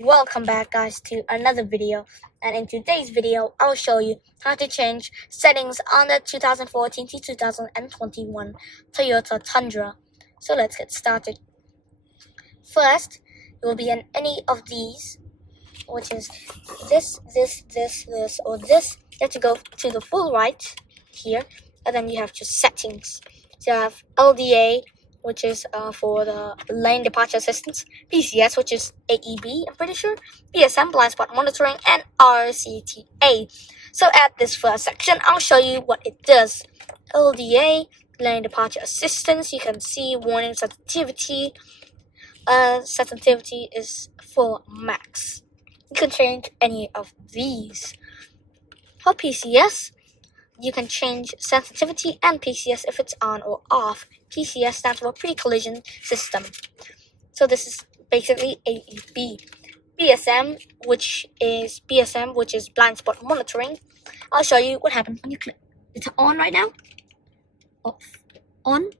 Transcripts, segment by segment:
Welcome back guys to another video, and in today's video I'll show you how to change settings on the 2014 to 2021 Toyota Tundra. So let's get started. First, it will be in any of these, which is this, or this. You have to go to the full right here, and then you have just settings. So you have LDA, which is for the lane departure assistance, PCS, which is AEB, I'm pretty sure, BSM, blind spot monitoring, and RCTA. So at this first section, I'll show you what it does. LDA, lane departure assistance, you can see warning sensitivity. Sensitivity is for max. You can change any of these. For PCS, you can change sensitivity and PCS if it's on or off. PCS stands for pre-collision system. So this is basically AEB. BSM, which is blind spot monitoring. I'll show you what happens when you click. It's on right now. Off. On.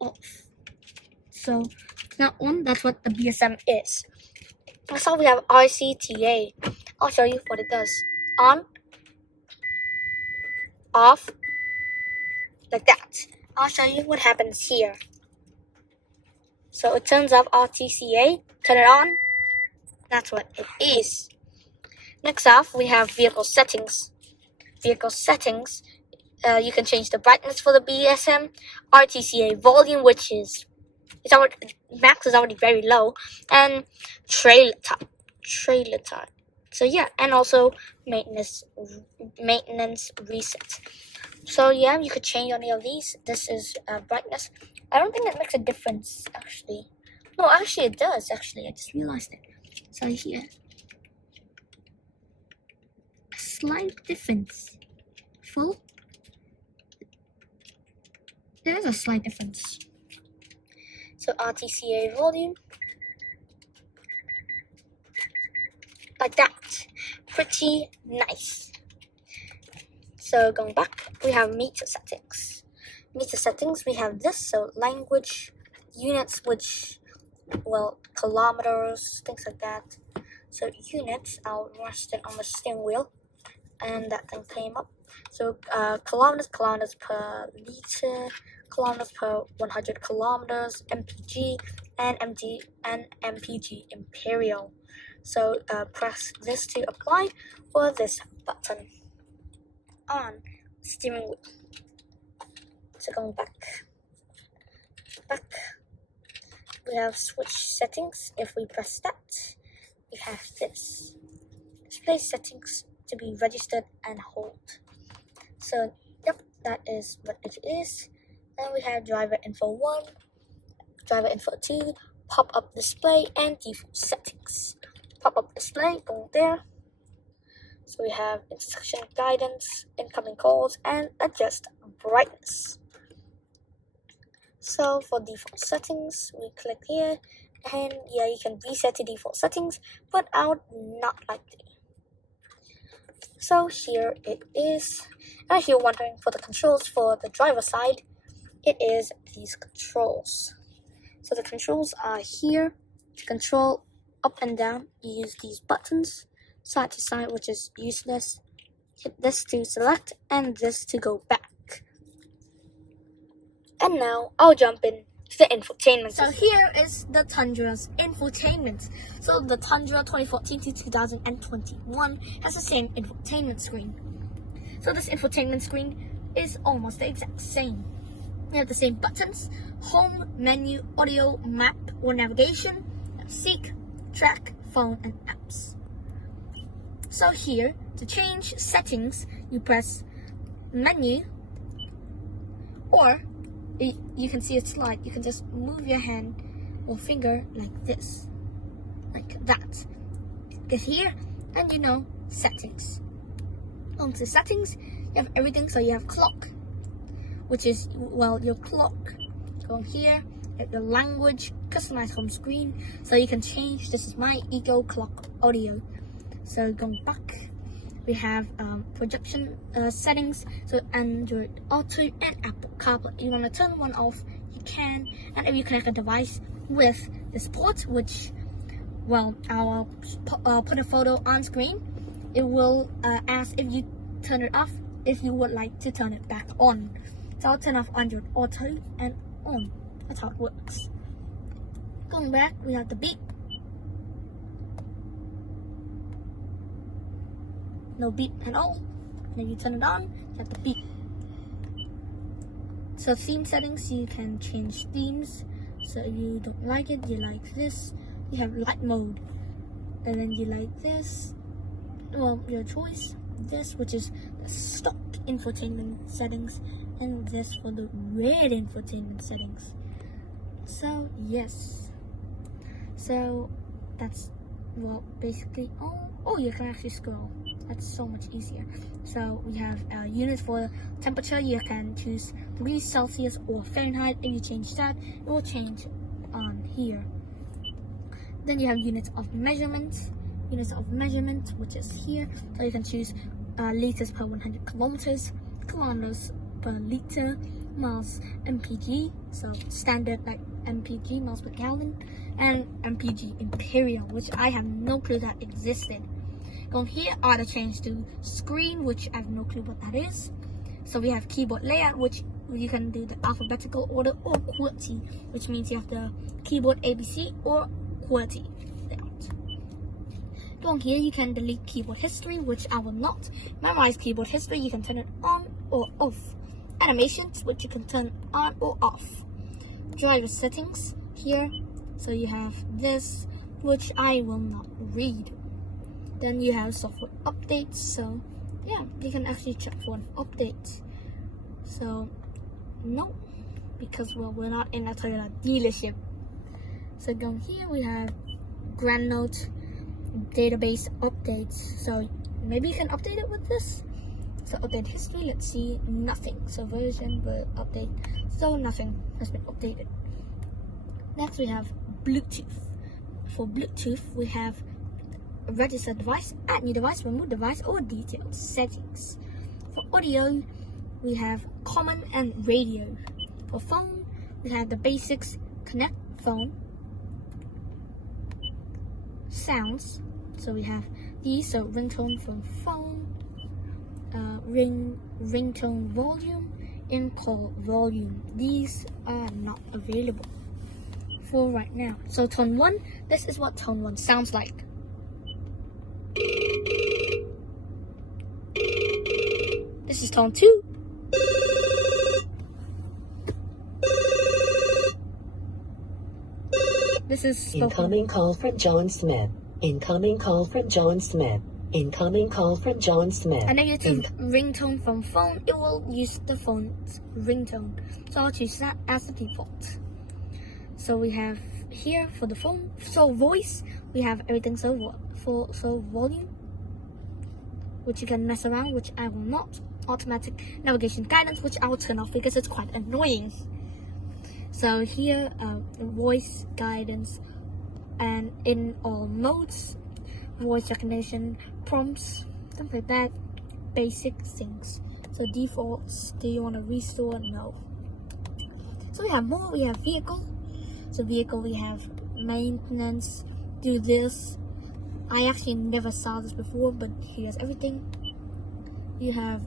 Off. So it's not on. That's what the BSM is. So we have RCTA. I'll show you what it does. On. Off, like that. I'll show you what happens here. So it turns off RTCA, turn it on. That's what it is. Next off, we have vehicle settings. Vehicle settings, you can change the brightness for the BSM, RTCA volume, which is max is already very low, and trailer type. So yeah, and also maintenance reset. So yeah, you could change any of these. This is brightness. I don't think it makes a difference actually. No, actually it does. Actually, I just realized it. So here, a slight difference. Full. There's a slight difference. So RTCA volume. Like that. Pretty nice. So going back, we have meter settings. Meter settings, we have this, so language, units, which, well, kilometers, things like that. So units, I'll rest it on the steering wheel, and that thing came up. So kilometers per liter, kilometers per 100 kilometers, MPG, and MPG imperial. So press this to apply, or this button on steering wheel. So going back, we have switch settings. If we press that, we have this display settings to be registered and hold. So yep, that is what it is. And we have driver info 1, driver info 2, pop-up display, and default settings. Pop-up display, go there. So we have intersection guidance, incoming calls, and adjust brightness. So for default settings, we click here, and yeah, you can reset to default settings, but I would not like to. So here it is. And if you're wondering for the controls for the driver side, it is these controls. So the controls are here. To control up and down, you use these buttons. Side to side, which is useless. Hit this to select, and this to go back. And now I'll jump in to the infotainment. So here is the Tundra's infotainment. So the Tundra 2014 to 2021 has the same infotainment screen. So this infotainment screen is almost the exact same. We have the same buttons: home, menu, audio, map or navigation, seek, track, phone, and apps. So here, to change settings, you press menu, or you can see a slide. You can just move your hand or finger like this, like that. Get here, and settings. Onto settings, you have everything. So you have clock, which is, well, your clock. Go here, at your language, customize home screen, so you can change. This is my Eco Clock audio. So going back, we have projection settings, so Android Auto and Apple CarPlay. You want to turn one off, you can. And if you connect a device with this port, which well, I'll put a photo on screen. It will ask if you turn it off, if you would like to turn it back on. So I'll turn off Android Auto and on. That's how it works. Going back, we have the beep. No beep at all. And if you turn it on, you have the beep. So theme settings, you can change themes. So if you don't like it, you like this, you have light mode. And then you like this, well, your choice. This, which is the stock infotainment settings, and this for the red infotainment settings. So yes, so that's, well, basically all. Oh, you can actually scroll. That's so much easier. So we have units for temperature. You can choose degrees Celsius or Fahrenheit. If you change that, it will change on here. Then you have units of measurement. Units of measurement, which is here. So you can choose liters per 100 kilometers, kilometers per liter, miles mpg, so standard like mpg, miles per gallon, and mpg imperial, which I have no clue that existed. Going here are the change to screen, which I have no clue what that is. So we have keyboard layout, which you can do the alphabetical order or QWERTY, which means you have the keyboard ABC or QWERTY layout. Going here, you can delete keyboard history, which I will not. Memorize keyboard history, you can turn it on or off. Animations, which you can turn on or off. Driver settings here, so you have this, which I will not read. Then you have software updates, so yeah, you can actually check for an update. So no, because well, we're not in a Toyota dealership. So going here, we have Grand Note database updates, so maybe you can update it with this. So update history, let's see, nothing. So version will update, so nothing has been updated. Next we have Bluetooth. For Bluetooth, we have register device, add new device, remove device, or detailed settings. For audio, we have common and radio. For phone, we have the basics, connect phone, sounds. So we have these, so ringtone from phone, ringtone volume, in-call volume. These are not available for right now. So tone 1, this is what tone 1 sounds like. This is tone 2. This is incoming call from John Smith. Incoming call from John Smith. Incoming call from John Smith. And then you choose ringtone from phone, it will use the phone's ringtone. So I'll choose that as the default. So we have here for the phone, so voice, we have everything so volume, which you can mess around, which I will not. Automatic navigation guidance, which I will turn off because it's quite annoying. So here, voice guidance, and in all modes, voice recognition, prompts, stuff like that, basic things. So defaults, do you want to restore? No. So we have more, we have vehicle. So vehicle, we have maintenance, do this. I actually never saw this before, but here's everything. You have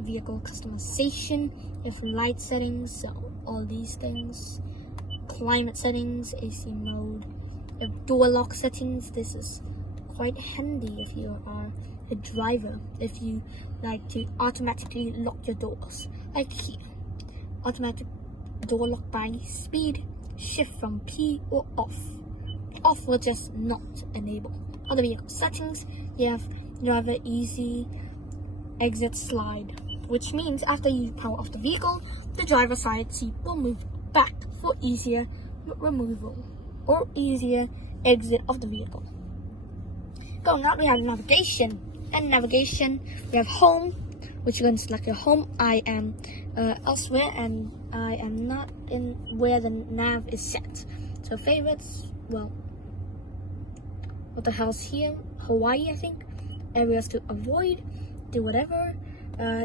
vehicle customization, you have light settings, so all these things, climate settings, AC mode, you have door lock settings. This is quite handy if you are a driver, if you like to automatically lock your doors, like here. Automatic door lock by speed, shift from P or off. Off will just not enable. Other vehicle settings, you have driver easy exit slide, which means after you power off the vehicle, the driver's side seat will move back for easier removal or easier exit of the vehicle. Going out, we have navigation. And navigation, we have home, which you can select your home. I am elsewhere and I am not in where the nav is set. So favorites, well, what the hell's here? Hawaii, I think. Areas to avoid, do whatever.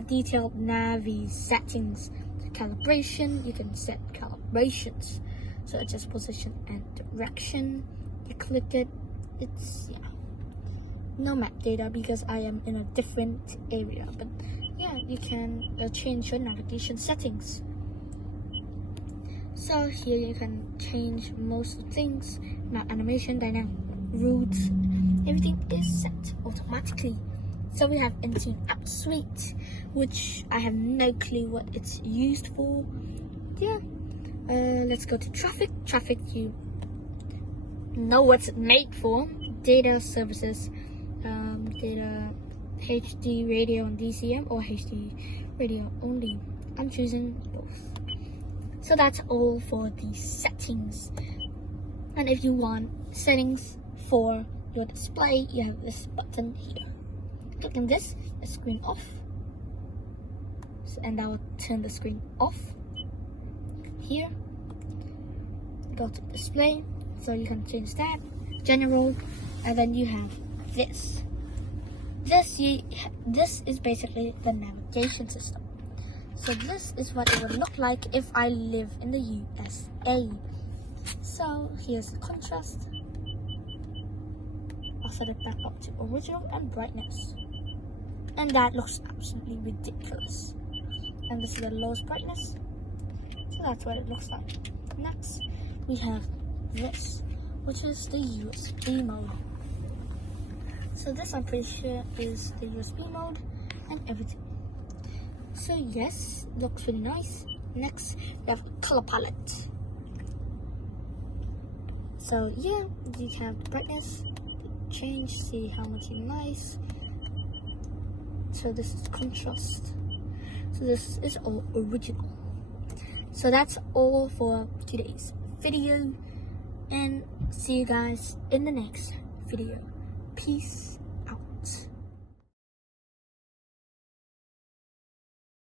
Detailed navi settings. Calibration, you can set calibrations. So adjust position and direction. You click it, it's no map data because I am in a different area. But yeah, you can change your navigation settings. So here you can change most things, map animation, dynamic routes, everything is set automatically. So we have Intune App Suite, which I have no clue what it's used for. Yeah, let's go to traffic. Traffic, you know what's it made for. Data services, data HD radio and DCM, or HD radio only. I'm choosing both. So that's all for the settings. And if you want settings for your display, you have this button here. Clicking this, the screen off, and that will turn the screen off. Here, go to display, so you can change that, general, and then you have this. This is basically the navigation system. So this is what it would look like if I live in the USA. So here's the contrast. I'll set it back up to original and brightness. And that looks absolutely ridiculous. And this is the lowest brightness. So that's what it looks like. Next, we have this, which is the USB mode. So this, I'm pretty sure, is the USB mode and everything. So yes, looks really nice. Next, we have color palette. So yeah, you have the brightness, change, see how much you nice. So this is contrast. So this is all original. So that's all for today's video, and see you guys in the next video. Peace.